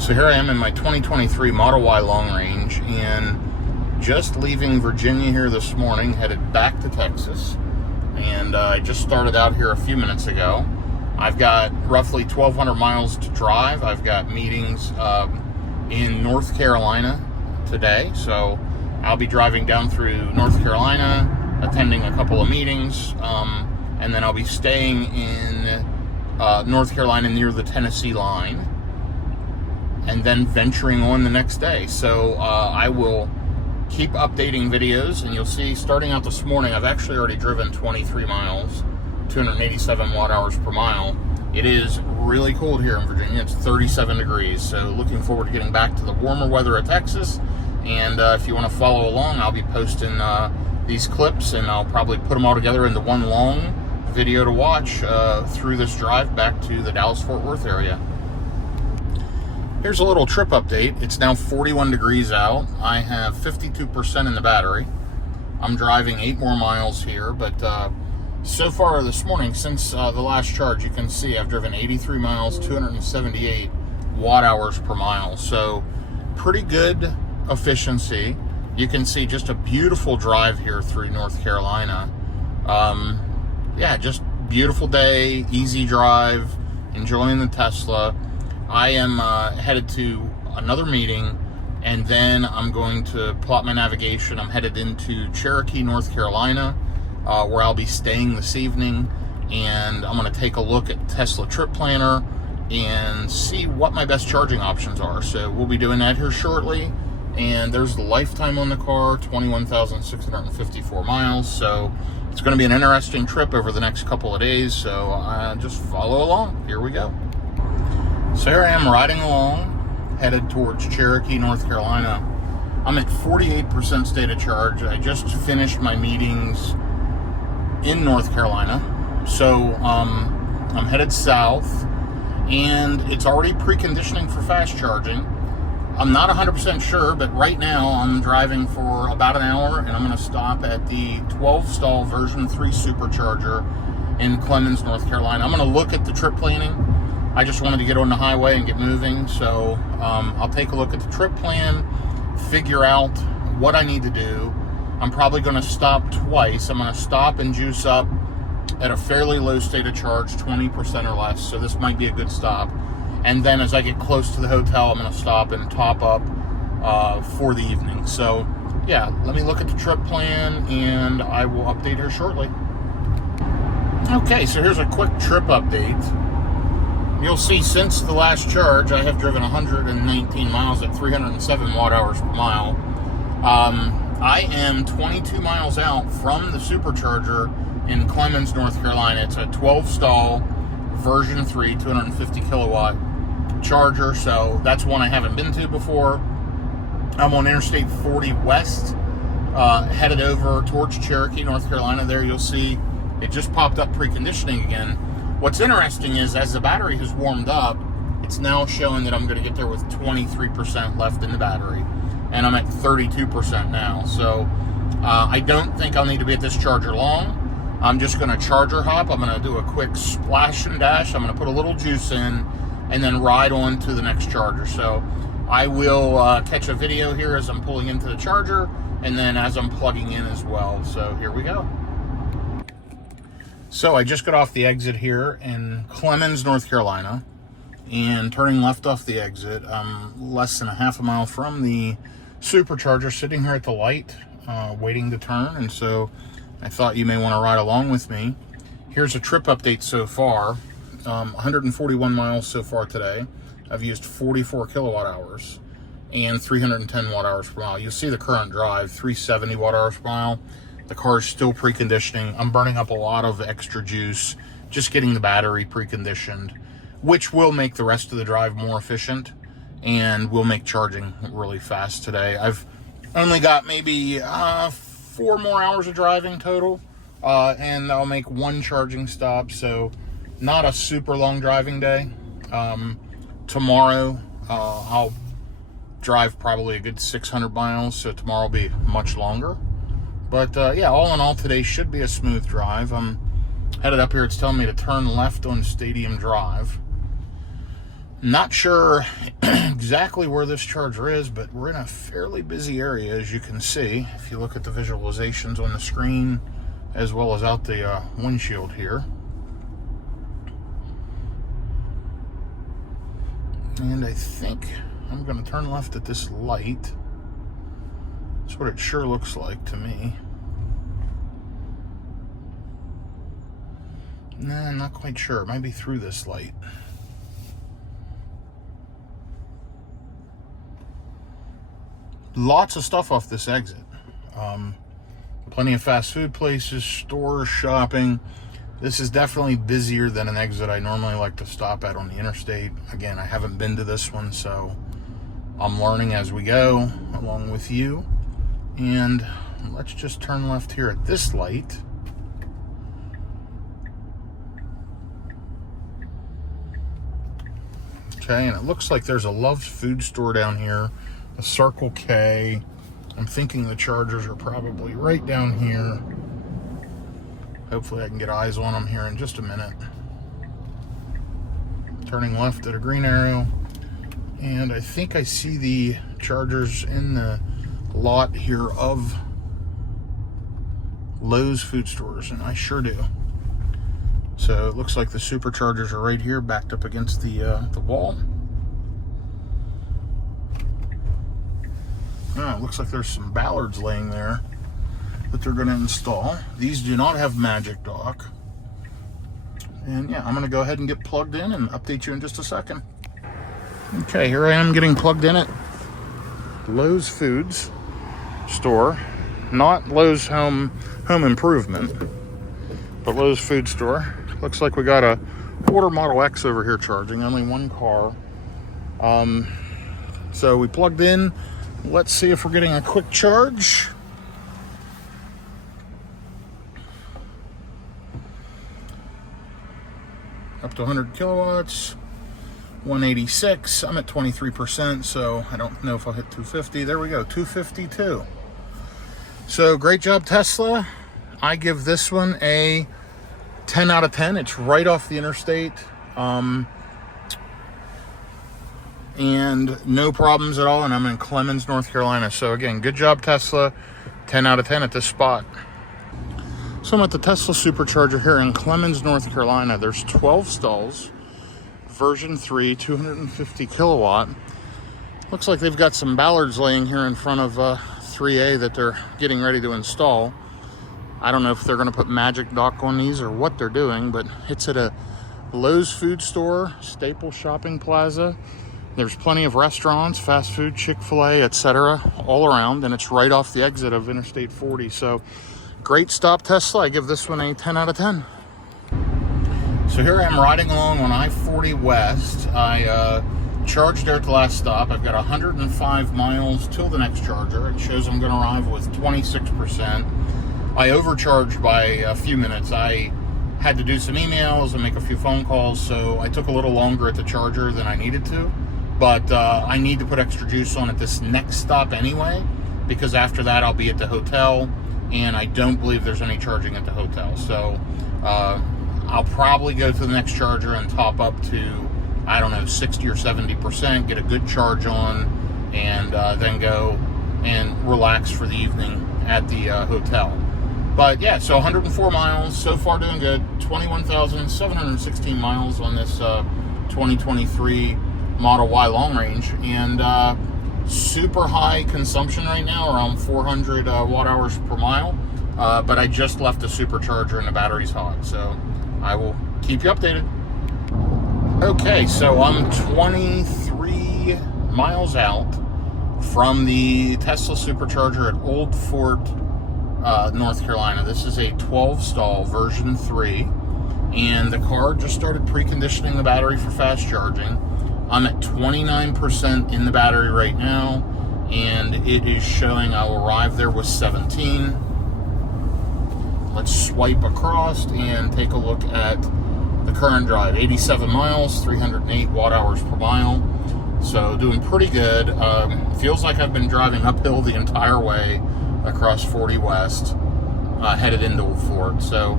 So here I am in my 2023 Model Y long range, and just leaving Virginia here this morning, headed back to Texas. And I just started out here a few minutes ago. I've got roughly 1,200 miles to drive. I've got meetings in North Carolina today, so I'll be driving down through North Carolina, attending a couple of meetings, and then I'll be staying in North Carolina near the Tennessee line, and then venturing on the next day. So I will keep updating videos, and you'll see starting out this morning, I've actually already driven 23 miles, 287 watt hours per mile. It is really cold here in Virginia. It's 37 degrees, so looking forward to getting back to the warmer weather of Texas. And if you want to follow along, I'll be posting these clips, and I'll probably put them all together into one long video to watch through this drive back to the Dallas-Fort Worth area. Here's a little trip update. It's now 41 degrees out. I have 52% in the battery. I'm driving 8 more miles here, but so far this morning, since the last charge, you can see I've driven 83 miles, 278 watt hours per mile. So pretty good efficiency. You can see just a beautiful drive here through North Carolina. Yeah, just beautiful day, easy drive, enjoying the Tesla. I am headed to another meeting, and then I'm going to plot my navigation. I'm headed into Cherokee, North Carolina, where I'll be staying this evening, and I'm going to take a look at Tesla Trip Planner and see what my best charging options are. So we'll be doing that here shortly, and there's the lifetime on the car, 21,654 miles, so it's going to be an interesting trip over the next couple of days, so just follow along. Here we go. So here I am riding along, headed towards Cherokee, North Carolina. I'm at 48% state of charge. I just finished my meetings in North Carolina. So I'm headed south, and it's already preconditioning for fast charging. I'm not 100% sure, but right now I'm driving for about an hour, and I'm going to stop at the 12-stall version 3 supercharger in Clemens, North Carolina. I'm going to look at the trip planning. I just wanted to get on the highway and get moving, so I'll take a look at the trip plan, figure out what I need to do. I'm probably going to stop twice. I'm going to stop and juice up at a fairly low state of charge, 20% or less, so this might be a good stop. And then as I get close to the hotel, I'm going to stop and top up for the evening. So yeah, let me look at the trip plan, and I will update her shortly. Okay, so here's a quick trip update. You'll see since the last charge, I have driven 119 miles at 307 watt hours per mile. I am 22 miles out from the supercharger in Clemens, North Carolina. It's a 12-stall version 3, 250 kilowatt charger, so that's one I haven't been to before. I'm on Interstate 40 West, headed over towards Cherokee, North Carolina. There you'll see it just popped up preconditioning again. What's interesting is as the battery has warmed up, it's now showing that I'm going to get there with 23% left in the battery, and I'm at 32% now. So I don't think I'll need to be at this charger long. I'm just going to charger hop. I'm going to do a quick splash and dash. I'm going to put a little juice in and then ride on to the next charger. So I will catch a video here as I'm pulling into the charger, and then as I'm plugging in as well. So here we go. So I just got off the exit here in Clemens, North Carolina, and turning left off the exit, I'm less than a half a mile from the supercharger, sitting here at the light, waiting to turn, and so I thought you may want to ride along with me. Here's a trip update so far. 141 miles so far today. I've used 44 kilowatt hours and 310 watt hours per mile. You'll see the current drive, 370 watt hours per mile. The car is still preconditioning. I'm burning up a lot of extra juice, just getting the battery preconditioned, which will make the rest of the drive more efficient and will make charging really fast today. I've only got maybe 4 more hours of driving total, and I'll make 1 charging stop, so not a super long driving day. Tomorrow, I'll drive probably a good 600 miles, so tomorrow will be much longer. But yeah, all in all, today should be a smooth drive. I'm headed up here. It's telling me to turn left on Stadium Drive. Not sure exactly where this charger is, but we're in a fairly busy area, as you can see, if you look at the visualizations on the screen, as well as out the windshield here. And I think I'm going to turn left at this light. That's what it sure looks like to me. Nah, I'm not quite sure. It might be through this light. Lots of stuff off this exit. Plenty of fast food places, stores, shopping. This is definitely busier than an exit I normally like to stop at on the interstate. Again, I haven't been to this one, so I'm learning as we go along with you. And let's just turn left here at this light. Okay, and it looks like there's a Love's food store down here, a Circle K. I'm thinking the chargers are probably right down here. Hopefully I can get eyes on them here in just a minute. Turning left at a green arrow. And I think I see the chargers in the lot here of Lowe's food stores, and I sure do. So it looks like the superchargers are right here, backed up against the wall. Oh, it looks like there's some Ballards laying there that they're going to install. These do not have Magic Dock. And yeah, I'm going to go ahead and get plugged in and update you in just a second. Okay, here I am getting plugged in at Lowe's Foods store. Not Lowe's Home Improvement, but Lowe's Food Store. Looks like we got a Order Model X over here charging, only one car. So we plugged in. Let's see if we're getting a quick charge. Up to 100 kilowatts, 186. I'm at 23%, so I don't know if I'll hit 250. There we go, 252. So great job, Tesla. I give this one a 10 out of 10. It's right off the interstate. And no problems at all, and I'm in Clemens, North Carolina. So again, good job, Tesla. 10 out of 10 at this spot. So I'm at the Tesla supercharger here in Clemens, North Carolina. There's 12 stalls, version 3, 250 kilowatt. Looks like they've got some Ballards laying here in front of 3A that they're getting ready to install. I don't know if they're going to put Magic Dock on these or what they're doing, but it's at a Lowe's food store, Staples Shopping Plaza. There's plenty of restaurants, fast food, Chick-fil-A, etc. all around, and it's right off the exit of Interstate 40. So great stop, Tesla. I give this one a 10 out of 10. So here I am riding along on I-40 West. I charged there at the last stop. I've got 105 miles till the next charger. It shows I'm going to arrive with 26%. I overcharged by a few minutes. I had to do some emails and make a few phone calls, so I took a little longer at the charger than I needed to. But I need to put extra juice on at this next stop anyway, because after that I'll be at the hotel, and I don't believe there's any charging at the hotel. So I'll probably go to the next charger and top up to, I don't know, 60 or 70%, get a good charge on, and then go and relax for the evening at the hotel. But yeah, so 104 miles, so far doing good. 21,716 miles on this 2023 Model Y long range, and super high consumption right now, around 400 watt hours per mile. But I just left the supercharger and the battery's hot, so I will keep you updated. Okay, so I'm 23 miles out from the Tesla supercharger at Old Fort, North Carolina. This is a 12 stall version 3, and the car just started preconditioning the battery for fast charging. I'm at 29% in the battery right now, and it is showing I will arrive there with 17. Let's swipe across and take a look at the current drive. 87 miles, 308 watt hours per mile. So doing pretty good. Feels like I've been driving uphill the entire way across 40 West, headed into Old Fort. So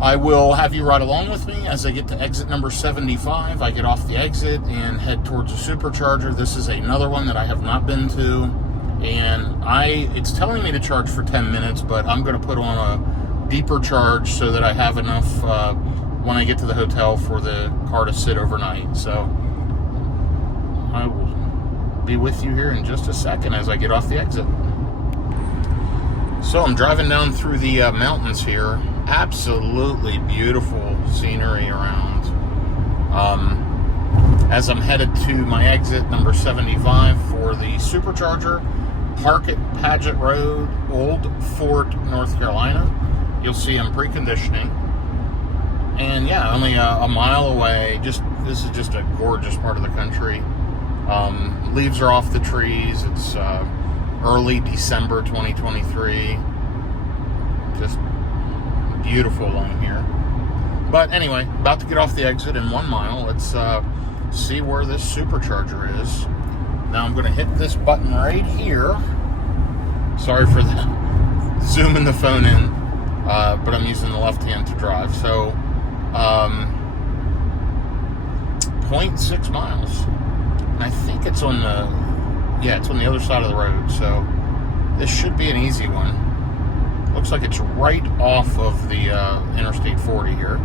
I will have you ride along with me as I get to exit number 75. I get off the exit and head towards the supercharger. This is another one that I have not been to, and it's telling me to charge for 10 minutes, but I'm going to put on a deeper charge so that I have enough when I get to the hotel for the car to sit overnight. So I will be with you here in just a second as I get off the exit. So I'm driving down through the mountains here. Absolutely beautiful scenery around. As I'm headed to my exit number 75 for the supercharger, park at Paget Road, Old Fort, North Carolina. You'll see I'm preconditioning. And yeah, only a mile away. This is just a gorgeous part of the country. Leaves are off the trees. It's early December 2023. Just beautiful along here. But anyway, about to get off the exit in 1 mile. Let's see where this supercharger is. Now I'm going to hit this button right here. Sorry for that. Zooming the phone in, but I'm using the left hand to drive. So 0.6 miles. And I think it's on it's on the other side of the road. So this should be an easy one. Looks like it's right off of the Interstate 40 here.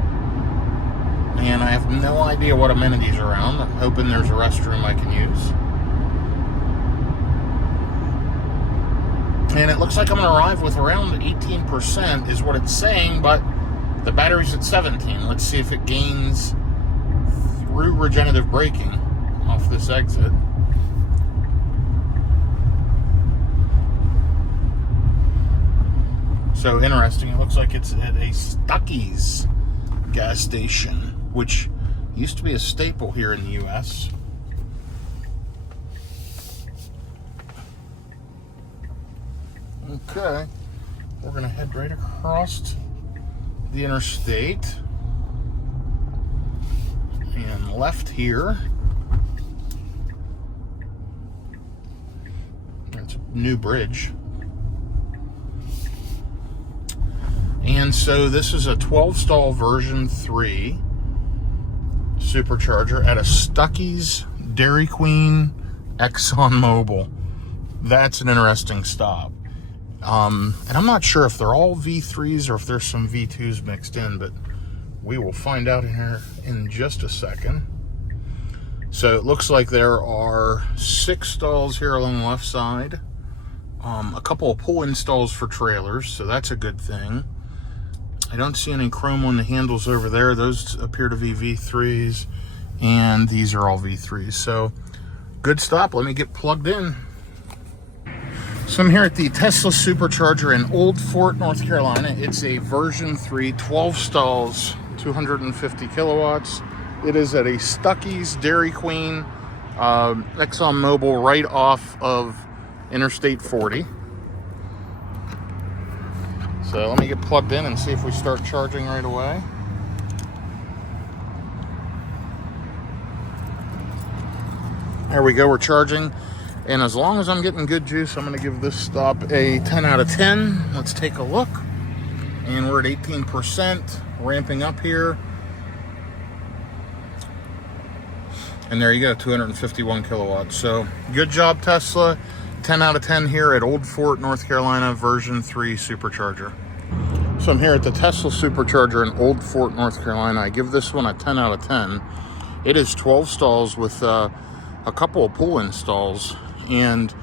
And I have no idea what amenities are around. I'm hoping there's a restroom I can use. And it looks like I'm going to arrive with around 18% is what it's saying, but the battery's at 17. Let's see if it gains through regenerative braking off this exit. So interesting, it looks like it's at a Stuckey's gas station, which used to be a staple here in the U.S. Okay, we're going to head right across the interstate and left here. It's a new bridge. And so this is a 12-stall version 3 supercharger at a Stuckey's, Dairy Queen, ExxonMobil. That's an interesting stop. And I'm not sure if they're all V3s or if there's some V2s mixed in, but we will find out here in just a second. So it looks like there are 6 stalls here along the left side. A couple of pull-in stalls for trailers, so that's a good thing. I don't see any chrome on the handles over there. Those appear to be V3s, and these are all V3s. So, good stop. Let me get plugged in. So I'm here at the Tesla Supercharger in Old Fort, North Carolina. It's a version 3, 12 stalls, 250 kilowatts. It is at a Stuckey's, Dairy Queen, ExxonMobil, right off of Interstate 40. So let me get plugged in and see if we start charging right away. There we go, we're charging. And as long as I'm getting good juice, I'm going to give this stop a 10 out of 10. Let's take a look. And we're at 18%, ramping up here. And there you go, 251 kilowatts. So good job, Tesla. 10 out of 10 here at Old Fort, North Carolina, version 3 supercharger. So I'm here at the Tesla Supercharger in Old Fort, North Carolina. I give this one a 10 out of 10. It is 12 stalls with a couple of pull-in stalls, and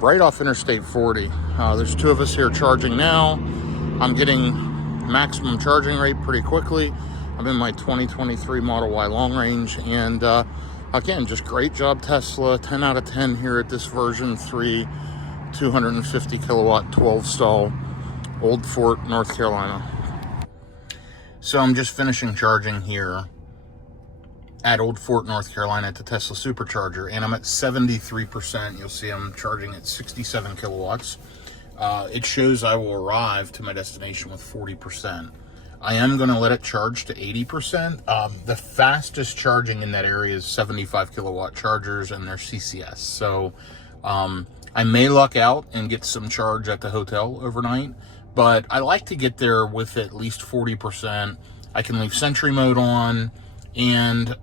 right off Interstate 40. There's 2 of us here charging now. I'm getting maximum charging rate pretty quickly. I'm in my 2023 Model Y long range, and again, just great job, Tesla. 10 out of 10 here at this version 3, 250 kilowatt, 12 stall, Old Fort, North Carolina. So I'm just finishing charging here at Old Fort, North Carolina at the Tesla Supercharger, and I'm at 73%. You'll see I'm charging at 67 kilowatts. It shows I will arrive to my destination with 40%. I am going to let it charge to 80%. The fastest charging in that area is 75 kilowatt chargers, and they're CCS. So I may luck out and get some charge at the hotel overnight, but I like to get there with at least 40%. I can leave Sentry mode on, and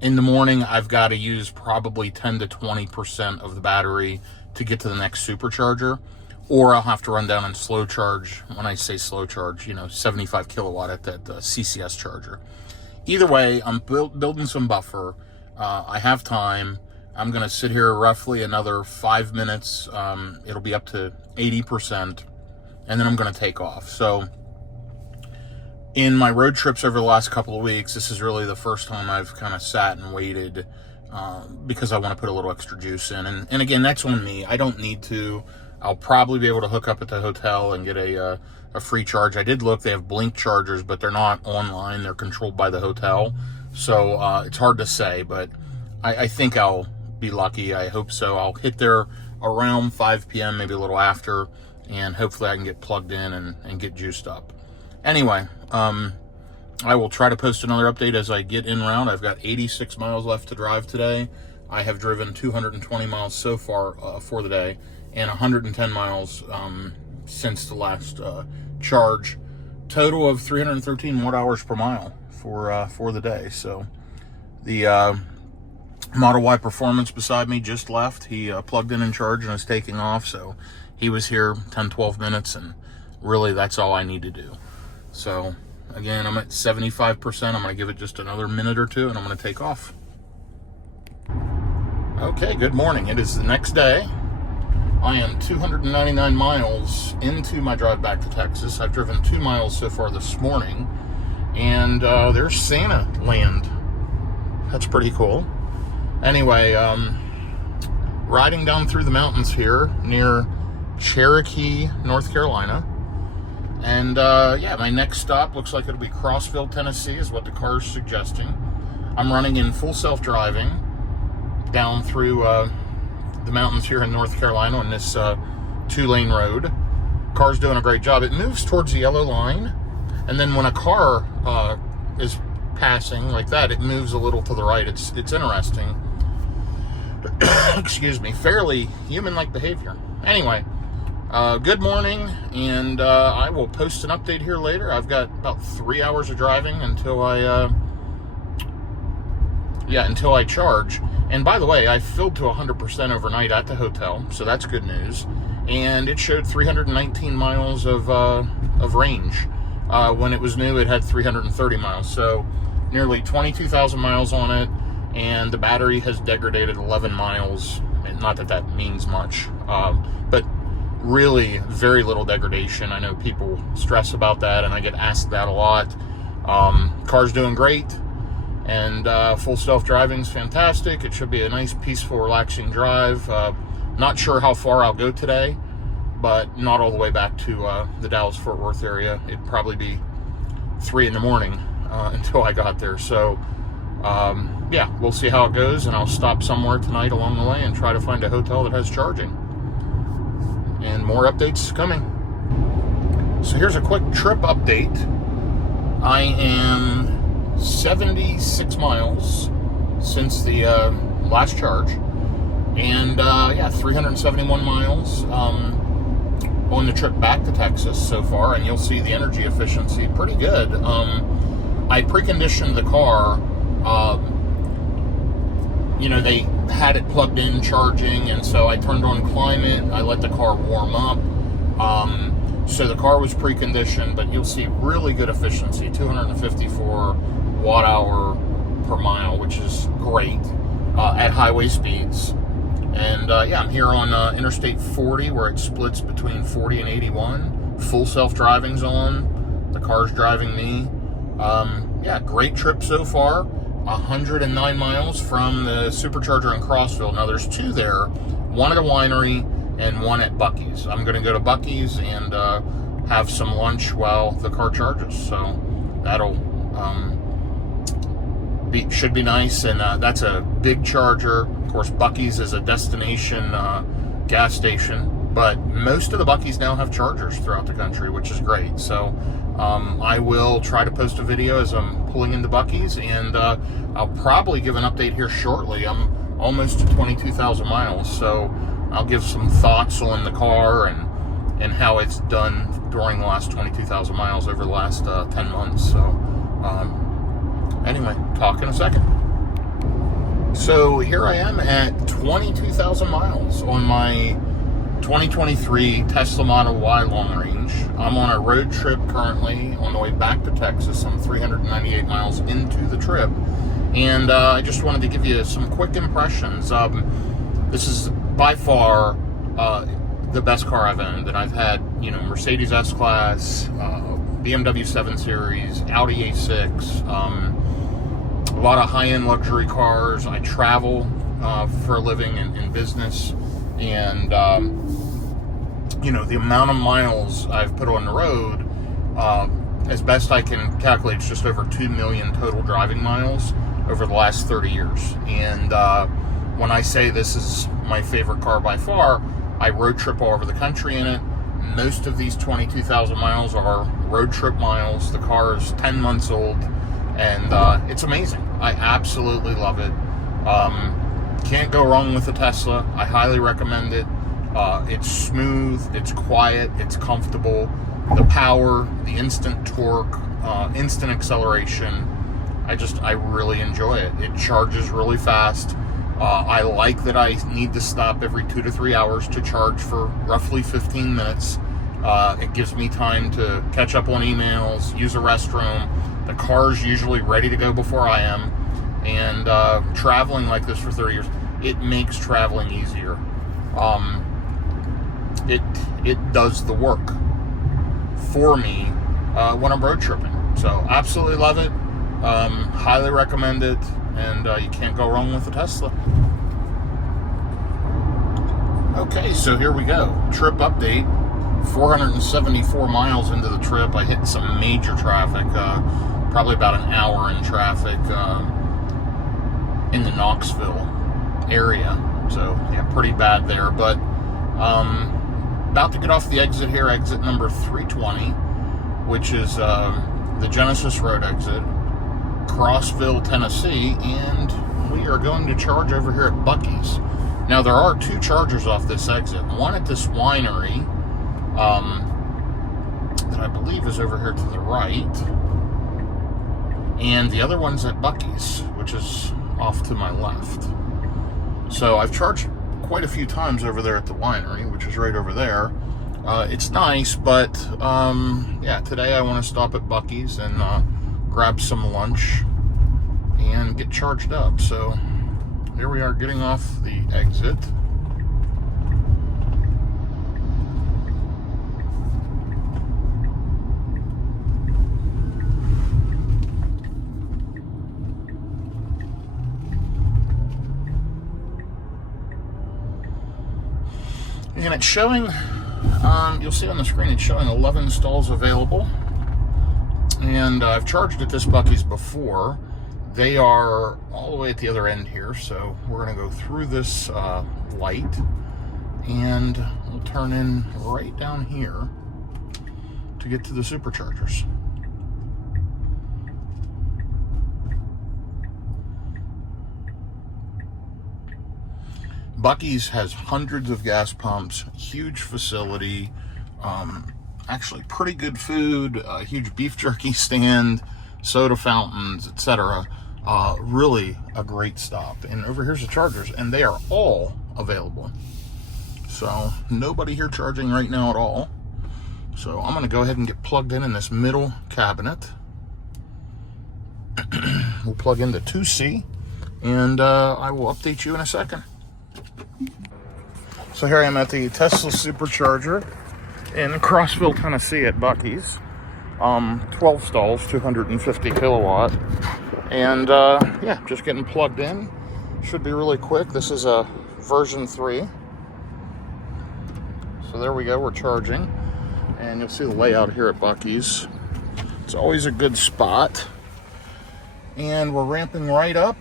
in the morning I've got to use probably 10 to 20% of the battery to get to the next supercharger, or I'll have to run down and slow charge. When I say slow charge, 75 kilowatt at that CCS charger. Either way, I'm building some buffer. I have time. I'm going to sit here roughly another 5 minutes. It'll be up to 80%, and then I'm going to take off. So in my road trips over the last couple of weeks, this is really the first time I've kind of sat and waited because I want to put a little extra juice in. And again, that's on me. I don't need to. I'll probably be able to hook up at the hotel and get a free charge. I did look. They have Blink chargers, but they're not online. They're controlled by the hotel. So it's hard to say, but I think I'll be lucky. I hope so. I'll hit there around 5 p.m., maybe a little after, and hopefully I can get plugged in and get juiced up. Anyway, I will try to post another update as I get en route. I've got 86 miles left to drive today. I have driven 220 miles so far for the day, and 110 miles since the last charge. Total of 313 watt hours per mile for the day. So the Model Y Performance beside me just left. He plugged in and charged and is taking off. So he was here 10-12 minutes, and really that's all I need to do. So again, I'm at 75%. I'm going to give it just another minute or two, and I'm going to take off. Okay, good morning. It is the next day. I am 299 miles into my drive back to Texas. I've driven 2 miles so far this morning, and there's Santa Land. That's pretty cool. Anyway, riding down through the mountains here near Cherokee, North Carolina. And yeah, my next stop looks like it'll be Crossville, Tennessee, is what the car is suggesting. I'm running in full self-driving down through the mountains here in North Carolina on this 2-lane road. Car's doing a great job. It moves towards the yellow line, and then when a car is passing like that, it moves a little to the right. It's interesting. Excuse me. Fairly human-like behavior. Anyway, good morning, and I will post an update here later. I've got about 3 hours of driving until I charge. And by the way, I filled to 100% overnight at the hotel, so that's good news. And it showed 319 miles of range. When it was new, it had 330 miles, so nearly 22,000 miles on it, and the battery has degraded 11 miles. Not that that means much, but really very little degradation. I know people stress about that, and I get asked that a lot. Car's doing great, and full self-driving is fantastic. It should be a nice, peaceful, relaxing drive. Not sure how far I'll go today, but not all the way back to the Dallas-Fort Worth area. It'd probably be 3 in the morning until I got there. So yeah, we'll see how it goes, and I'll stop somewhere tonight along the way and try to find a hotel that has charging. And more updates coming. So here's a quick trip update. I am 76 miles since the last charge, and yeah, 371 miles on the trip back to Texas so far, and you'll see the energy efficiency pretty good. I preconditioned the car. They had it plugged in charging, and so I turned on climate. I let the car warm up. So the car was preconditioned, but you'll see really good efficiency, 254 watt hour per mile, which is great at highway speeds. And yeah, I'm here on Interstate 40, where it splits between 40 and 81. Full self-driving's on. The car's driving me. Yeah, great trip so far. 109 miles from the supercharger in Crossville. Now there's 2 there, one at a winery and one at Buc-ee's. I'm going to go to Buc-ee's and have some lunch while the car charges. So that'll should be nice, and that's a big charger. Of course, Buc-ee's is a destination gas station, but most of the Buc-ee's now have chargers throughout the country, which is great. So I will try to post a video as I'm pulling into Buc-ee's, and I'll probably give an update here shortly. I'm almost to 22,000 miles, so I'll give some thoughts on the car and how it's done during the last 22,000 miles over the last 10 months. So Anyway, talk in a second. So here I am at 22,000 miles on my 2023 Tesla Model Y long range. I'm on a road trip currently on the way back to Texas. I'm 398 miles into the trip. And I just wanted to give you some quick impressions. This is by far the best car I've owned. And I've had, Mercedes S-Class, BMW 7 Series, Audi A6, a lot of high-end luxury cars. I travel for a living and business. And, the amount of miles I've put on the road, as best I can calculate, it's just over 2 million total driving miles over the last 30 years. And when I say this is my favorite car by far, I road trip all over the country in it. Most of these 22,000 miles are road trip miles. The car is 10 months old, and it's amazing. I absolutely love it. Can't go wrong with the Tesla. I highly recommend it. It's smooth, it's quiet, it's comfortable. The power, the instant torque, instant acceleration. I really enjoy it. It charges really fast. I like that I need to stop every 2 to 3 hours to charge for roughly 15 minutes. It gives me time to catch up on emails, use a restroom. The car's usually ready to go before I am. And traveling like this for 30 years, it makes traveling easier. It does the work for me when I'm road tripping. So absolutely love it. Highly recommend it, and you can't go wrong with the Tesla. Okay, so here we go. Trip update. 474 miles into the trip, I hit some major traffic. Probably about an hour in traffic in the Knoxville area. So yeah, pretty bad there. But about to get off the exit here, exit number 320, which is the Genesis Road exit, Crossville, Tennessee, and we are going to charge over here at Buc-ee's. Now, there are 2 chargers off this exit. One at this winery that I believe is over here to the right, and the other one's at Buc-ee's, which is off to my left. So I've charged quite a few times over there at the winery, which is right over there. It's nice, but yeah, today I want to stop at Buc-ee's and grab some lunch and get charged up. So here we are getting off the exit. And it's showing, you'll see on the screen, it's showing 11 stalls available. And I've charged at this Buc-ee's before. They are all the way at the other end here, so we're going to go through this light, and we'll turn in right down here to get to the superchargers. Buc-ee's has hundreds of gas pumps, huge facility, actually pretty good food, a huge beef jerky stand, soda fountains, etc. Really a great stop. And over here's the chargers, and they are all available. So nobody here charging right now at all. So I'm going to go ahead and get plugged in this middle cabinet. We'll plug into 2C, and I will update you in a second. So here I am at the Tesla supercharger in Crossville, Tennessee at Buc-ee's. 12 stalls, 250 kilowatt. And yeah, just getting plugged in. Should be really quick. This is a version 3. So there we go, we're charging. And you'll see the layout here at Buc-ee's. It's always a good spot. And we're ramping right up.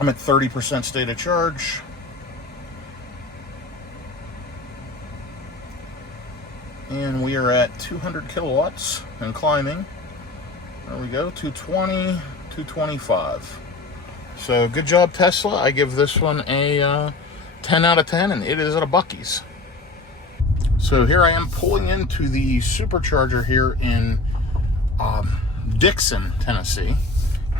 I'm at 30% state of charge. And we are at 200 kilowatts and climbing. There we go, 220, 225. So good job, Tesla. I give this one a 10 out of 10, and it is at a Buc-ee's. So here I am pulling into the supercharger here in Dixon, Tennessee.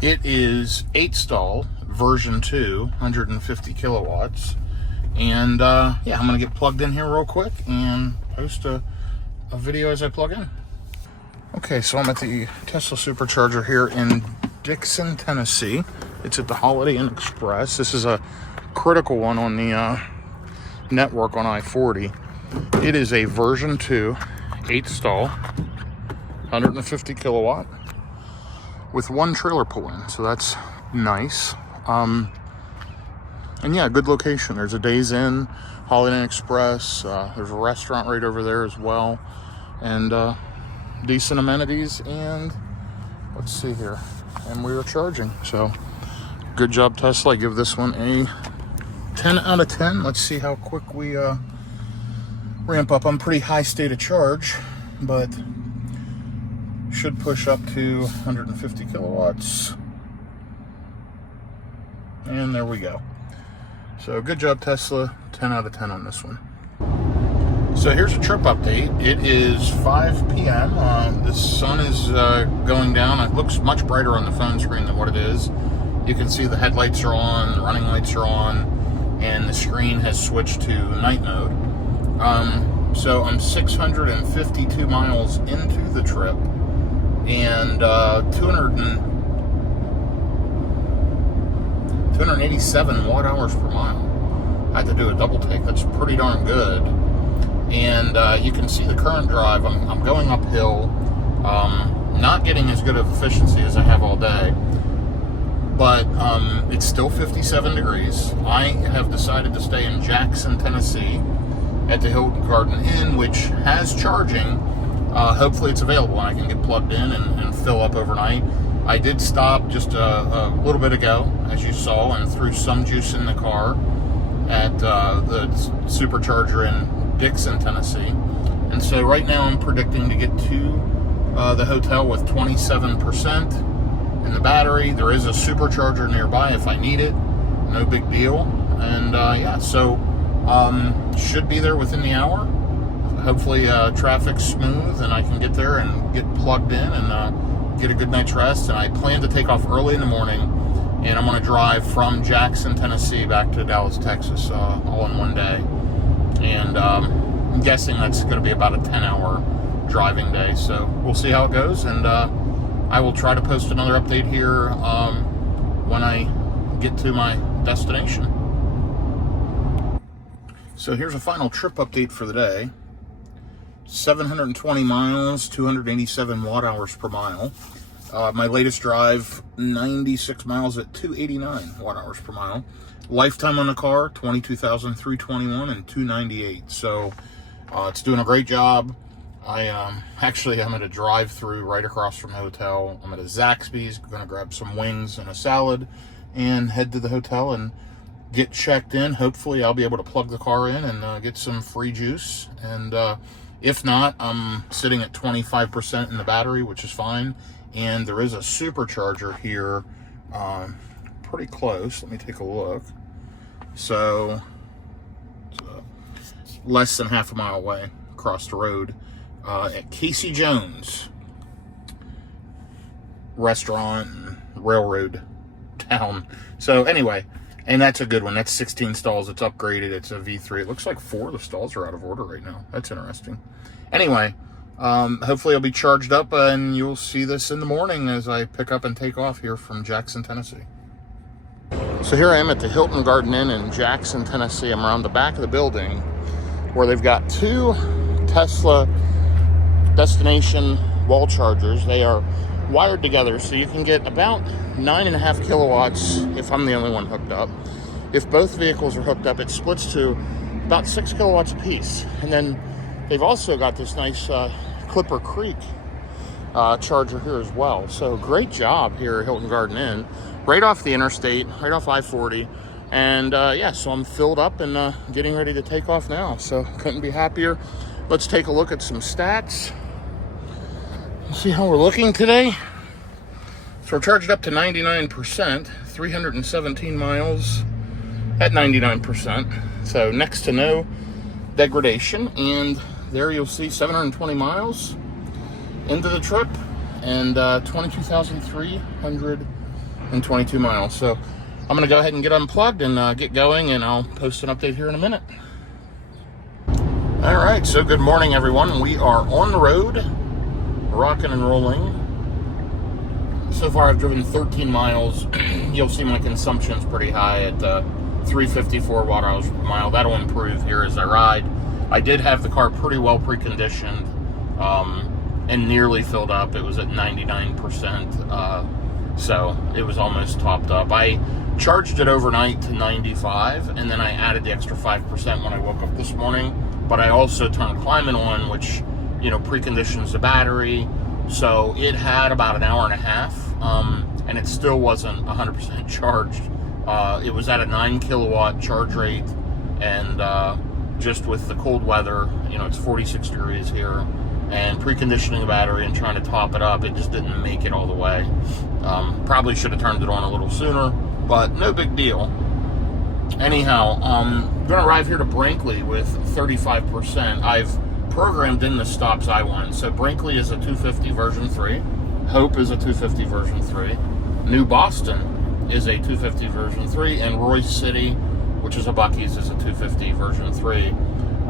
It is 8-stall, version 2, 150 kilowatts. And yeah, I'm gonna get plugged in here real quick and post a video as I plug in. Okay, so I'm at the Tesla supercharger here in Dixon, Tennessee. It's at the Holiday Inn Express. This is a critical one on the network on I-40. It is a version 2, 8-stall, 150 kilowatt with 1 trailer pull-in, so that's nice. And yeah, good location. There's a Days Inn, Holiday Inn Express. There's a restaurant right over there as well, and decent amenities. And let's see here, and we are charging. So good job, Tesla. I give this one a 10 out of 10. Let's see how quick we ramp up. I'm pretty high state of charge, but should push up to 150 kilowatts. And there we go. So good job, Tesla. 10 out of 10 on this one. So here's a trip update. It is 5 p.m. The sun is going down. It looks much brighter on the phone screen than what it is. You can see the headlights are on, the running lights are on, and the screen has switched to night mode. So I'm 652 miles into the trip, and 287 watt hours per mile. I had to do a double take. That's pretty darn good. And you can see the current drive. I'm going uphill, not getting as good of efficiency as I have all day, but it's still 57 degrees. I have decided to stay in Jackson, Tennessee at the Hilton Garden Inn, which has charging. Hopefully it's available and I can get plugged in and fill up overnight. I did stop just a little bit ago, as you saw, and threw some juice in the car at the supercharger in Dixon, Tennessee. And so right now I'm predicting to get to the hotel with 27% in the battery. There is a supercharger nearby if I need it. No big deal. And yeah, so should be there within the hour. Hopefully traffic's smooth and I can get there and get plugged in and get a good night's rest. And I plan to take off early in the morning, and I'm going to drive from Jackson, Tennessee back to Dallas, Texas, all in one day. And I'm guessing that's going to be about a 10-hour driving day. So we'll see how it goes, and I will try to post another update here when I get to my destination. So here's a final trip update for the day. 720 miles, 287 watt hours per mile. My latest drive, 96 miles at 289 watt hours per mile. Lifetime on the car, 22,321 and 298. So it's doing a great job. I'm at a drive-through right across from the hotel. I'm at a Zaxby's, going to grab some wings and a salad and head to the hotel and get checked in. Hopefully I'll be able to plug the car in and get some free juice. And if not, I'm sitting at 25% in the battery, which is fine. And there is a supercharger here pretty close. Let me take a look. So it's less than half a mile away across the road at Casey Jones restaurant and railroad town. So anyway, and that's a good one. That's 16 stalls. It's upgraded. It's a V3. It looks like 4 of the stalls are out of order right now. That's interesting. Anyway, hopefully I'll be charged up, and you'll see this in the morning as I pick up and take off here from Jackson, Tennessee. So here I am at the Hilton Garden Inn in Jackson, Tennessee. I'm around the back of the building where they've got 2 Tesla destination wall chargers. They are wired together, so you can get about 9.5 kilowatts if I'm the only one hooked up. If both vehicles are hooked up, it splits to about 6 kilowatts apiece. And then they've also got this nice Clipper Creek charger here as well. So great job here at Hilton Garden Inn, right off the interstate, right off I-40. And yeah, so I'm filled up and getting ready to take off now. So couldn't be happier. Let's take a look at some stats. See how we're looking today. So we're charged up to 99%, 317 miles at 99%. So next to no degradation. And there you'll see 720 miles into the trip and 22,322 miles. So I'm going to go ahead and get unplugged and get going, and I'll post an update here in a minute. All right, so good morning, everyone. We are on the road, rocking and rolling. So far, I've driven 13 miles. You'll see my consumption's pretty high at 354 watt hours per mile. That'll improve here as I ride. I did have the car pretty well preconditioned and nearly filled up. It was at 99%, so it was almost topped up. I charged it overnight to 95, and then I added the extra 5% when I woke up this morning. But I also turned Clemens on, which, you know, preconditions the battery. So it had about an hour and a half, and it still wasn't 100% charged. It was at a 9 kilowatt charge rate, and just with the cold weather, you know, it's 46 degrees here, and preconditioning the battery and trying to top it up, it just didn't make it all the way. Probably should have turned it on a little sooner, but no big deal. Anyhow, I'm going to arrive here to Brinkley with 35%. I've programmed in the stops I want. So Brinkley is a 250 version 3. Hope is a 250 version 3. New Boston is a 250 version 3. And Royce City, which is a Buc-ee's, is a 250 version 3.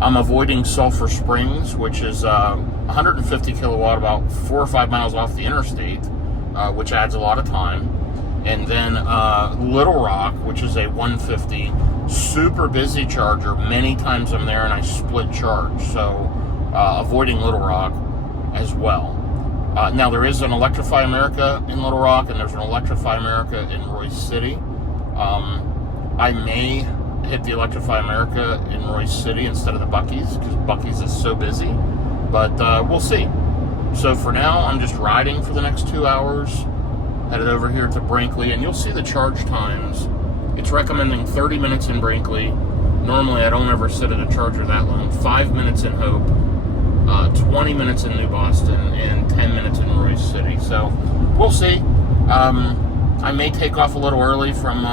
I'm avoiding Sulphur Springs, which is 150 kilowatt, about 4 or 5 miles off the interstate, which adds a lot of time. And then Little Rock, which is a 150, super busy charger. Many times I'm there and I split charge, so avoiding Little Rock as well. Now there is an Electrify America in Little Rock, and there's an Electrify America in Royce City. I may hit the Electrify America in Royce City instead of the Buc-ee's, because Buc-ee's is so busy, but we'll see. So for now, I'm just riding for the next 2 hours. Headed over here to Brinkley, and you'll see the charge times. It's recommending 30 minutes in Brinkley. Normally, I don't ever sit at a charger that long. 5 minutes in Hope, 20 minutes in New Boston, and 10 minutes in Royce City. So we'll see. I may take off a little early from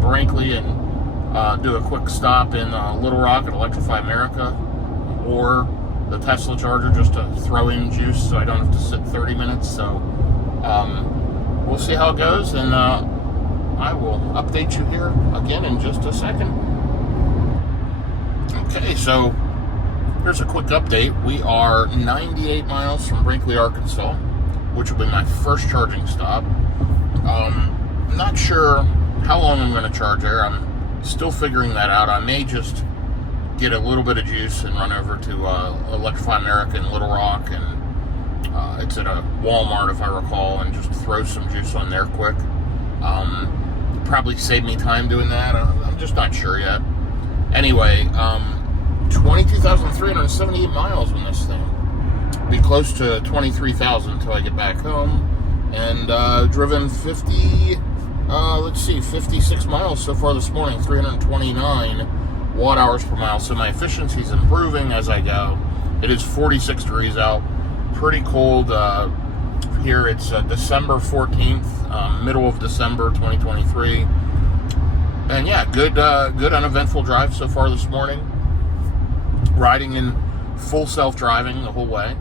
Brinkley and do a quick stop in Little Rock at Electrify America, or the Tesla charger, just to throw in juice so I don't have to sit 30 minutes. So we'll see how it goes, and I will update you here again in just a second. Okay, so here's a quick update. We are 98 miles from Brinkley, Arkansas, which will be my first charging stop. Not sure how long I'm going to charge there. I'm still figuring that out. I may just get a little bit of juice and run over to Electrify America in Little Rock, and it's at a Walmart, if I recall, and just throw some juice on there quick. Probably save me time doing that. I'm just not sure yet. Anyway, 22,378 miles on this thing. Be close to 23,000 until I get back home. And driven 56 miles so far this morning, 329 watt hours per mile. So my efficiency is improving as I go. It is 46 degrees out. Pretty cold here. It's December 14th, middle of December 2023, and yeah, good uneventful drive so far this morning. Riding in full self-driving the whole way.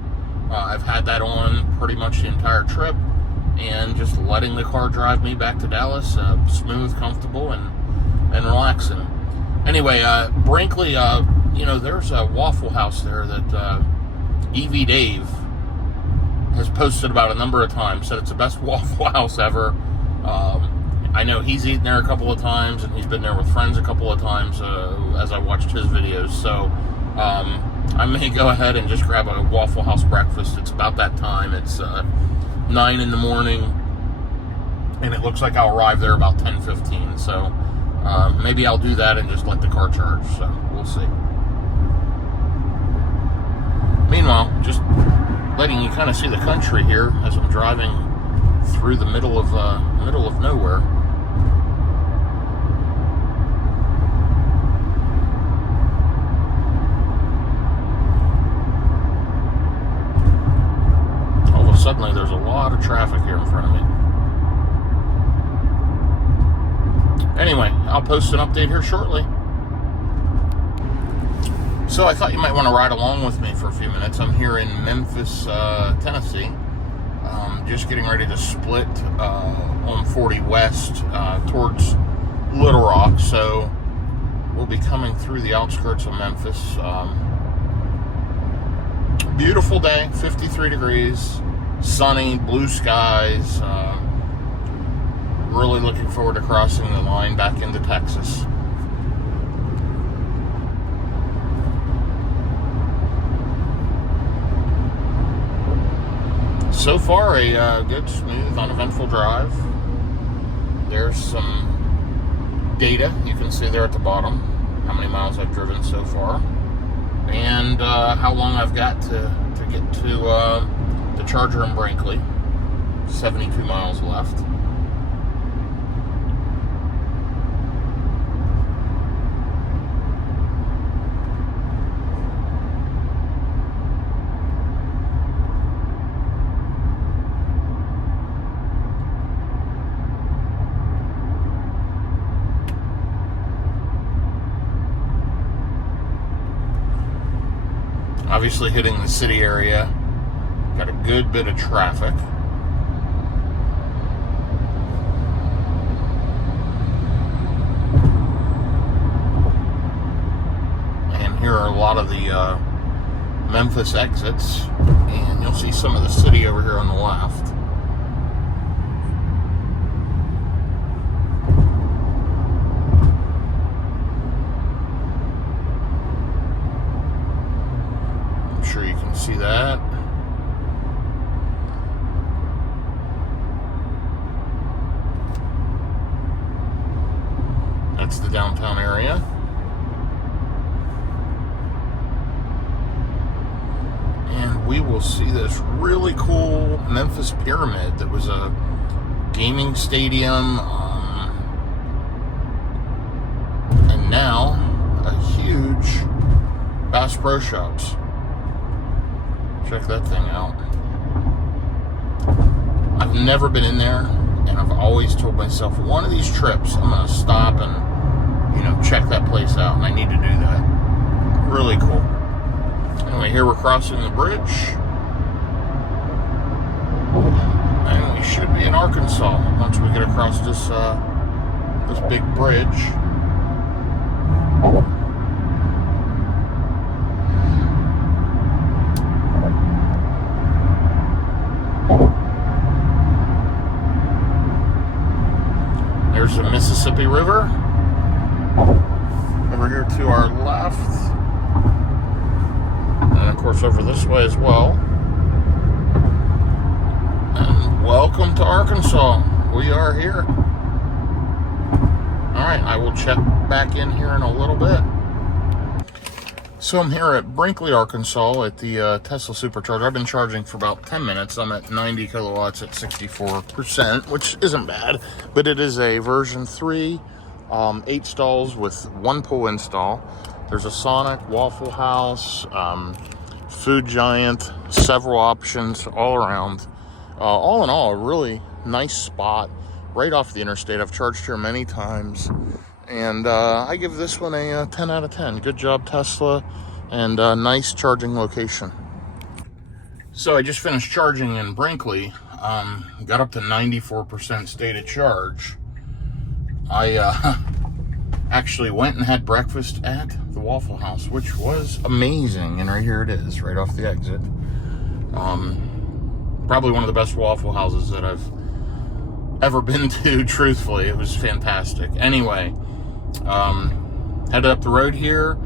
I've had that on pretty much the entire trip, and just letting the car drive me back to Dallas, smooth, comfortable, and relaxing. Anyway, Brinkley, you know, there's a Waffle House there that EV Dave has posted about a number of times, said it's the best Waffle House ever. I know he's eaten there a couple of times, and he's been there with friends a couple of times as I watched his videos. So I may go ahead and just grab a Waffle House breakfast. It's about that time. It's 9 in the morning, and it looks like I'll arrive there about 10:15. So maybe I'll do that and just let the car charge. So we'll see. Meanwhile, just letting you kind of see the country here as I'm driving through the middle of nowhere. All of a sudden, there's a lot of traffic here in front of me. Anyway, I'll post an update here shortly. So I thought you might want to ride along with me for a few minutes. I'm here in Memphis, Tennessee. Just getting ready to split on 40 West towards Little Rock. So we'll be coming through the outskirts of Memphis. Beautiful day, 53 degrees, sunny, blue skies. Really looking forward to crossing the line back into Texas. So far, a good, smooth, uneventful drive. There's some data you can see there at the bottom, how many miles I've driven so far, and how long I've got to get to the charger in Brinkley. 72 miles left. Obviously hitting the city area, got a good bit of traffic. And here are a lot of the Memphis exits, and you'll see some of the city over here on the left. Sure you can see that. That's the downtown area. And we will see this really cool Memphis Pyramid that was a gaming stadium, and now a huge Bass Pro Shops. Check that thing out. I've never been in there, and I've always told myself, one of these trips, I'm going to stop and, check that place out, and I need to do that. Really cool. Anyway, here we're crossing the bridge, and we should be in Arkansas once we get across this big bridge. There's the Mississippi River over here to our left, and of course over this way as well. And welcome to Arkansas. We are here. Alright, I will check back in here in a little bit. So I'm here at Brinkley, Arkansas at the Tesla supercharger. I've been charging for about 10 minutes. I'm at 90 kilowatts at 64%, which isn't bad, but it is a version 3, 8 stalls with 1 pull install. There's a Sonic, Waffle House, Food Giant, several options all around. All in all, a really nice spot right off the interstate. I've charged here many times. And I give this one a 10 out of 10. Good job, Tesla, and a nice charging location. So I just finished charging in Brinkley. Got up to 94% state of charge. I actually went and had breakfast at the Waffle House, which was amazing. And right here it is, right off the exit. Probably one of the best Waffle Houses that I've ever been to, truthfully. It was fantastic. Anyway, headed up the road here.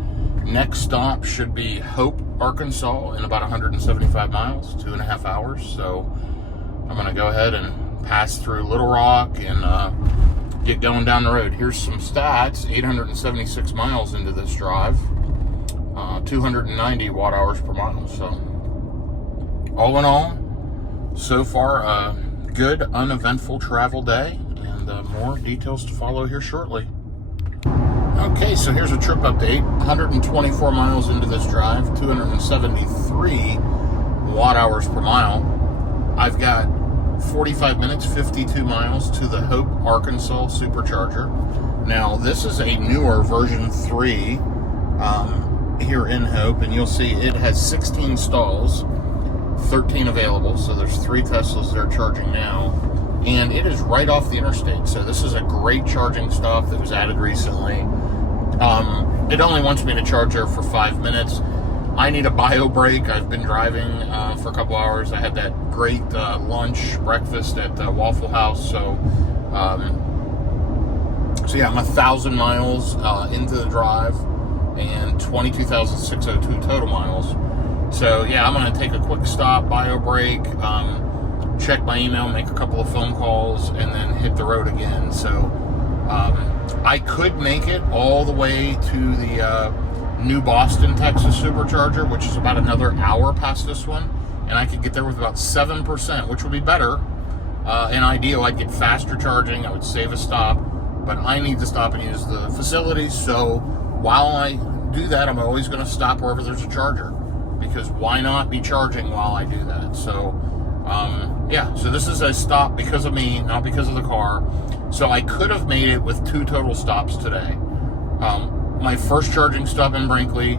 Next stop should be Hope, Arkansas, in about 175 miles, 2.5 hours. So I'm going to go ahead and pass through Little Rock and get going down the road. Here's some stats. 876 miles into this drive, 290 watt hours per mile. So all in all, so far a good uneventful travel day, and more details to follow here shortly. Okay, so here's a trip update. 124 miles into this drive, 273 watt hours per mile. I've got 45 minutes, 52 miles to the Hope, Arkansas supercharger. Now, this is a newer version 3. here in Hope, and you'll see it has 16 stalls, 13 available, so there's 3 Teslas there charging now, and it is right off the interstate, so this is a great charging stop that was added recently. It only wants me to charge there for 5 minutes. I need a bio break. I've been driving for a couple hours. I had that great breakfast at Waffle House, so yeah, I'm 1,000 miles into the drive and 22,602 total miles. So yeah, I'm going to take a quick stop, bio break, check my email, make a couple of phone calls, and then hit the road again. So I could make it all the way to the New Boston, Texas supercharger, which is about another hour past this one, and I could get there with about 7%, which would be better. In ideal, I'd get faster charging, I would save a stop, but I need to stop and use the facilities, so while I do that, I'm always going to stop wherever there's a charger, because why not be charging while I do that? So yeah, so this is a stop because of me, not because of the car. So I could have made it with 2 total stops today. My first charging stop in Brinkley,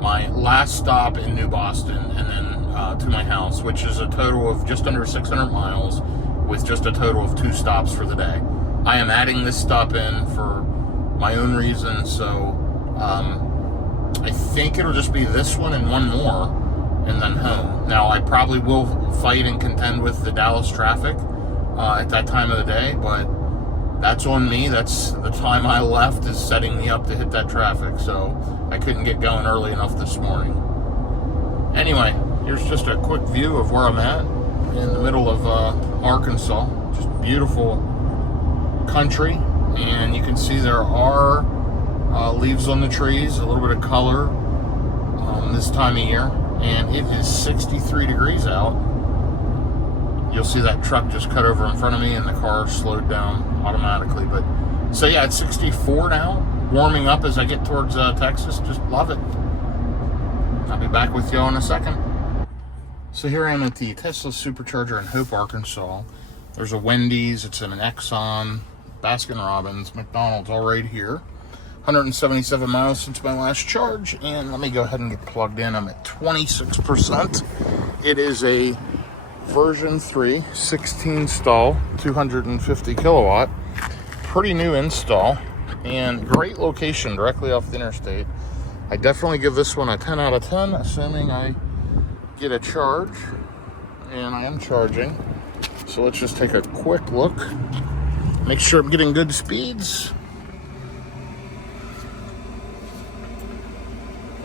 my last stop in New Boston, and then to my house, which is a total of just under 600 miles with just a total of 2 stops for the day. I am adding this stop in for my own reasons, so I think it'll just be this one and one more, and then home. Now, I probably will fight and contend with the Dallas traffic at that time of the day, but that's on me. That's the time I left is setting me up to hit that traffic, so I couldn't get going early enough this morning. Anyway, here's just a quick view of where I'm at in the middle of Arkansas. Just beautiful country, and you can see there are leaves on the trees, a little bit of color this time of year, and it is 63 degrees out. You'll see that truck just cut over in front of me and the car slowed down automatically. But so yeah, it's 64 now, warming up as I get towards Texas. Just love it. I'll be back with you in a second. So here I am at the Tesla supercharger in Hope, Arkansas. There's a Wendy's, it's in an Exxon, Baskin Robbins, McDonald's, all right here. 177 miles since my last charge, and let me go ahead and get plugged in. I'm at 26%. It is a version 3, 16 stall, 250 kilowatt. Pretty new install, and great location directly off the interstate. I definitely give this one a 10 out of 10, assuming I get a charge, and I am charging. So let's just take a quick look. Make sure I'm getting good speeds.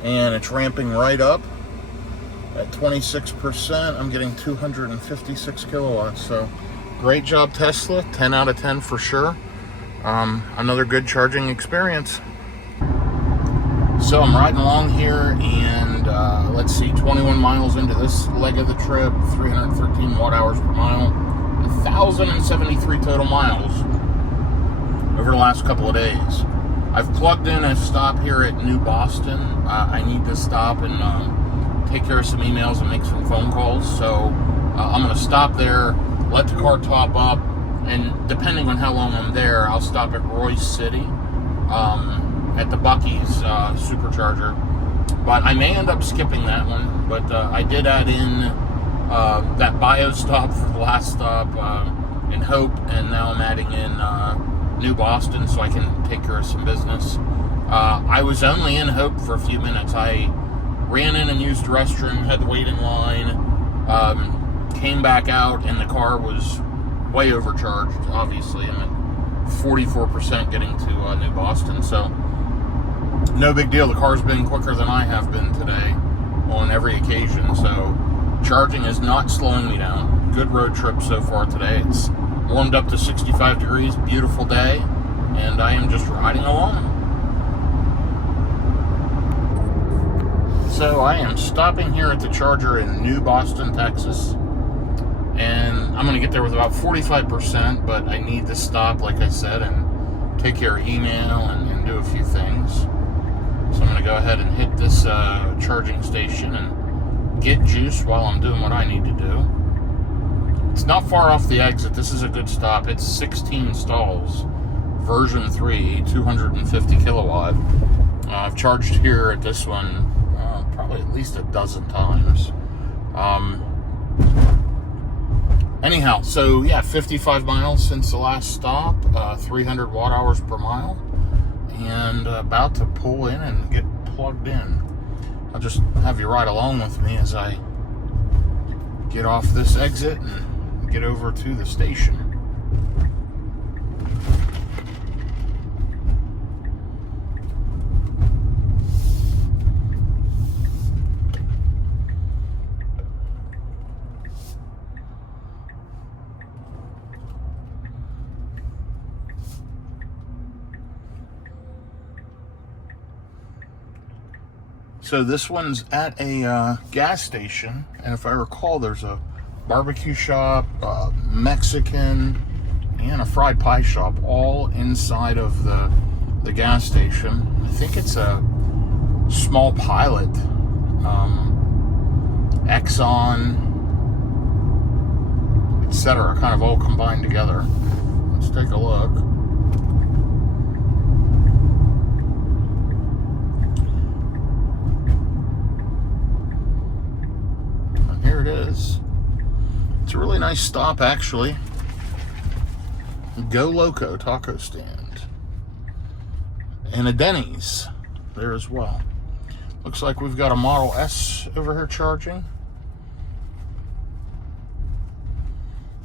And it's ramping right up. At 26%, I'm getting 256 kilowatts. So great job, Tesla. 10 out of 10 for sure. Another good charging experience. So I'm riding along here, and let's see, 21 miles into this leg of the trip, 313 watt hours per mile, 1,073 total miles over the last couple of days. I've plugged in a stop here at New Boston. I need to stop and take care of some emails and make some phone calls. So I'm going to stop there, let the car top up, and depending on how long I'm there, I'll stop at Royce City at the Buc-ee's supercharger. But I may end up skipping that one. But I did add in that bio stop for the last stop in Hope, and now I'm adding in New Boston so I can take care of some business. I was only in Hope for a few minutes. I ran in and used the restroom, had to wait in line, came back out, and the car was way overcharged, obviously. I'm at 44% getting to New Boston, so no big deal. The car's been quicker than I have been today on every occasion, so charging is not slowing me down. Good road trip so far today. It's warmed up to 65 degrees, beautiful day, and I am just riding along. So I am stopping here at the charger in New Boston, Texas, and I'm going to get there with about 45%, but I need to stop, like I said, and take care of email and do a few things. So I'm going to go ahead and hit this charging station and get juice while I'm doing what I need to do. It's not far off the exit. This is a good stop. It's 16 stalls, version 3, 250 kilowatt. I've charged here at this one probably at least a dozen times. Anyhow, so yeah, 55 miles since the last stop, 300 watt hours per mile, and about to pull in and get plugged in. I'll just have you ride along with me as I get off this exit and get over to the station. So this one's at a gas station, and if I recall, there's a barbecue shop, Mexican, and a fried pie shop all inside of the gas station. I think it's a small Pilot, Exxon, etc., kind of all combined together. Let's take a look. Here it is. It's a really nice stop, actually. Go Loco taco stand. And a Denny's there as well. Looks like we've got a Model S over here charging.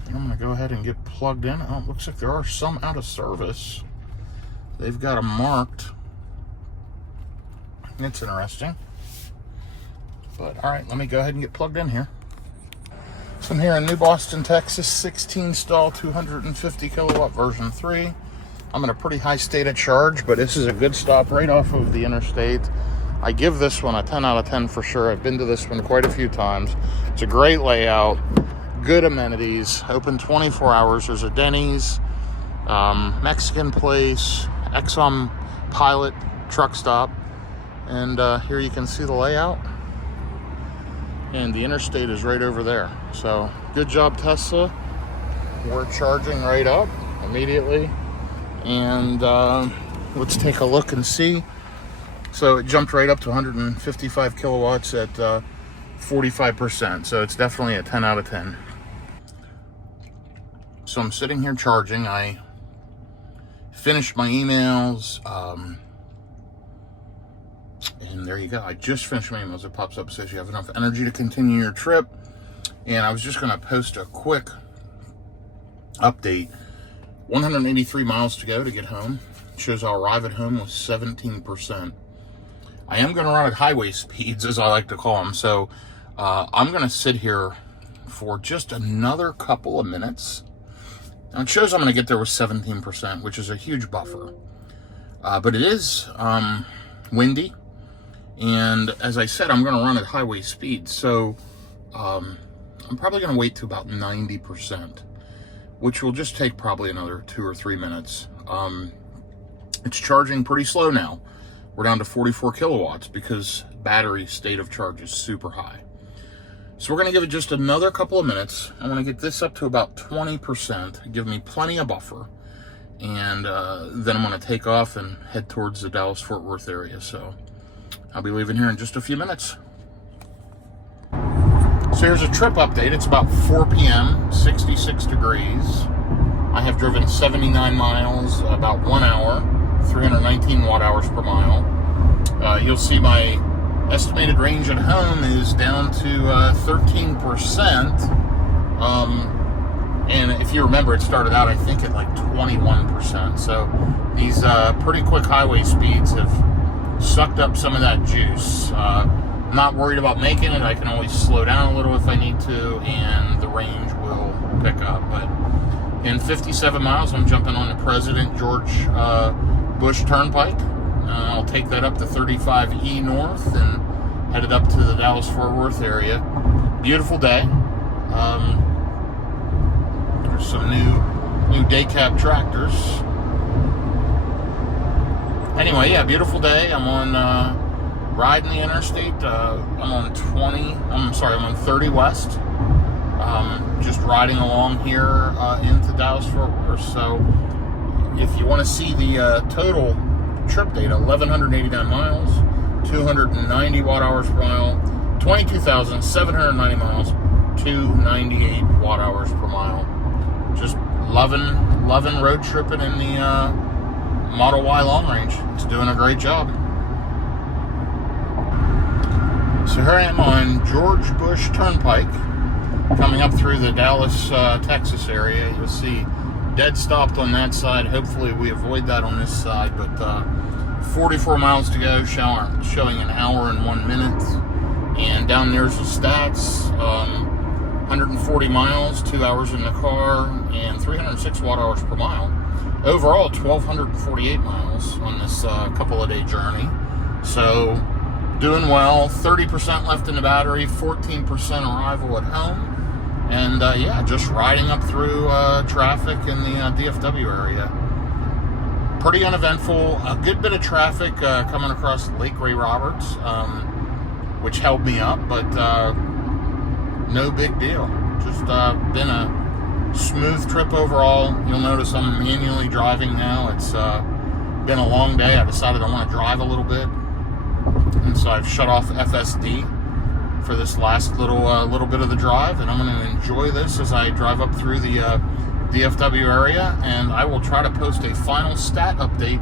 I'm going to go ahead and get plugged in. Oh, it looks like there are some out of service. They've got them marked. It's interesting. But all right, let me go ahead and get plugged in here. So I'm here in New Boston, Texas, 16 stall, 250 kilowatt version 3. I'm in a pretty high state of charge, but this is a good stop right off of the interstate. I give this one a 10 out of 10 for sure. I've been to this one quite a few times. It's a great layout, good amenities, open 24 hours. There's a Denny's, Mexican place, Exxon Pilot truck stop. And here you can see the layout. And the interstate is right over there. So good job, Tesla. We're charging right up immediately. And let's take a look and see. So it jumped right up to 155 kilowatts at 45%. So it's definitely a 10 out of 10. So I'm sitting here charging. I finished my emails. And there you go. I just finished my emails. It pops up, says you have enough energy to continue your trip. And I was just going to post a quick update. 183 miles to go to get home. It shows I'll arrive at home with 17%. I am going to run at highway speeds, as I like to call them. So I'm going to sit here for just another couple of minutes. Now it shows I'm going to get there with 17%, which is a huge buffer. But it is windy. And as I said, I'm going to run at highway speed. So I'm probably going to wait to about 90%, which will just take probably another 2 or 3 minutes. It's charging pretty slow now. We're down to 44 kilowatts because battery state of charge is super high. So we're going to give it just another couple of minutes. I want to get this up to about 20%, give me plenty of buffer. And then I'm going to take off and head towards the Dallas-Fort Worth area. So I'll be leaving here in just a few minutes. So here's a trip update. It's about 4 p.m., 66 degrees. I have driven 79 miles, about 1 hour, 319 watt hours per mile. You'll see my estimated range at home is down to 13%. And if you remember, it started out, I think, at like 21%. So these pretty quick highway speeds have sucked up some of that juice. Not worried about making it. I can always slow down a little if I need to, and the range will pick up. But in 57 miles, I'm jumping on the President George Bush Turnpike. I'll take that up to 35E North and headed up to the Dallas-Fort Worth area. Beautiful day. There's some new day cab tractors. Anyway, yeah, beautiful day. I'm on riding the interstate. I'm on 30 West. Just riding along here into Dallas-Fort Worth. So if you want to see the total trip data, 1,189 miles, 290 watt hours per mile. 22,790 miles, 298 watt hours per mile. Just loving road tripping in the Model Y long range. It's doing a great job. So here I am on George Bush Turnpike, coming up through the Dallas, Texas area. You'll see dead stopped on that side. Hopefully we avoid that on this side, but 44 miles to go, showing an hour and 1 minute. And down there's the stats, 140 miles, 2 hours in the car, and 306 watt hours per mile. Overall, 1,248 miles on this couple of day journey. So, doing well. 30% left in the battery, 14% arrival at home. And yeah, just riding up through traffic in the DFW area. Pretty uneventful. A good bit of traffic coming across Lake Ray Roberts, which held me up, but no big deal. Just been a smooth trip overall. You'll notice I'm manually driving now. It's been a long day. I decided I want to drive a little bit, and so I've shut off FSD for this last little bit of the drive, and I'm going to enjoy this as I drive up through the DFW area, and I will try to post a final stat update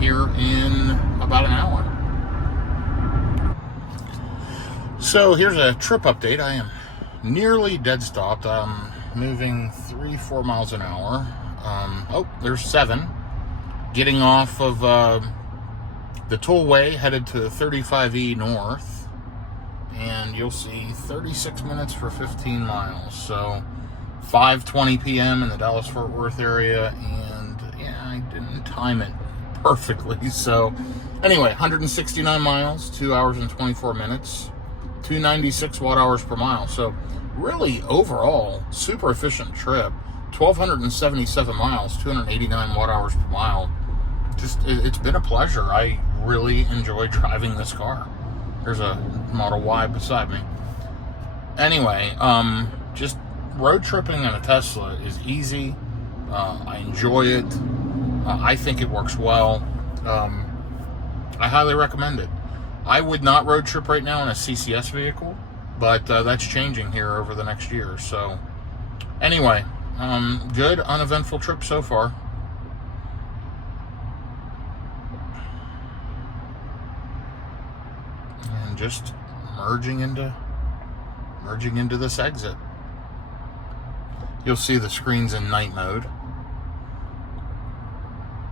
here in about an hour. So here's a trip update. I am nearly dead stopped. I'm moving 3-4 miles an hour. Oh, there's 7. Getting off of the tollway, headed to 35E North, and you'll see 36 minutes for 15 miles. So 5:20 p.m. in the Dallas-Fort Worth area, and yeah, I didn't time it perfectly. So anyway, 169 miles, 2 hours and 24 minutes, 296 watt hours per mile. So really overall super efficient trip. 1,277 miles, 289 watt hours per mile. Just it's been a pleasure. I really enjoy driving this car. There's a Model Y beside me. Anyway, just road tripping in a Tesla is easy. I enjoy it. I think it works well. I highly recommend it. I would not road trip right now in a CCS vehicle, but that's changing here over the next year. So anyway, good uneventful trip so far. And just merging into this exit. You'll see the screen's in night mode,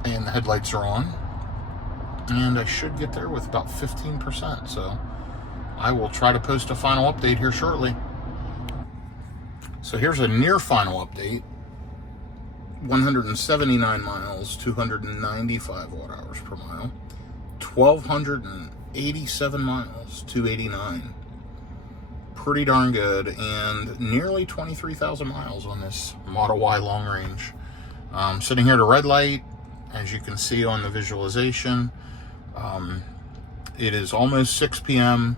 and the headlights are on, and I should get there with about 15%. So I will try to post a final update here shortly. So here's a near final update. 179 miles, 295 watt hours per mile. 1,287 miles, 289. Pretty darn good, and nearly 23,000 miles on this Model Y long range. Sitting here at a red light, as you can see on the visualization. It is almost 6 p.m.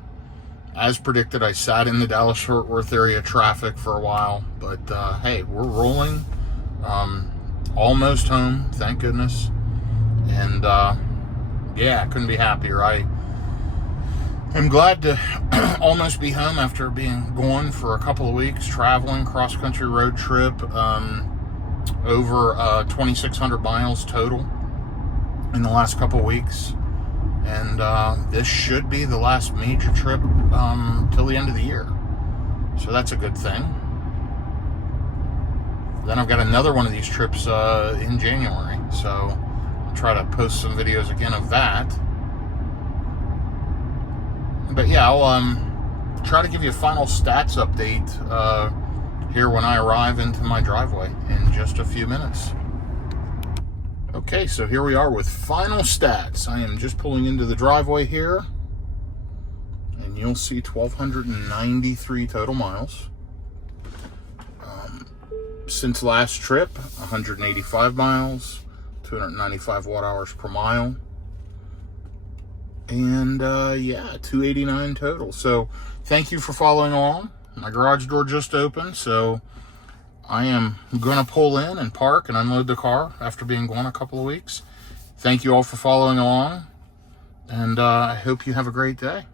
As predicted, I sat in the Dallas-Fort Worth area traffic for a while, but hey, we're rolling. Almost home, thank goodness. And yeah, couldn't be happier. I'm glad to almost be home after being gone for a couple of weeks, traveling cross-country road trip, over 2,600 miles total in the last couple of weeks. And this should be the last major trip till the end of the year. So that's a good thing. Then I've got another one of these trips in January. So I'll try to post some videos again of that. But yeah, I'll try to give you a final stats update here when I arrive into my driveway in just a few minutes. Okay, so here we are with final stats. I am just pulling into the driveway here, and you'll see 1,293 total miles. Since last trip, 185 miles, 295 watt hours per mile. And yeah, 289 total. So thank you for following along. My garage door just opened, so I am going to pull in and park and unload the car after being gone a couple of weeks. Thank you all for following along, And I hope you have a great day.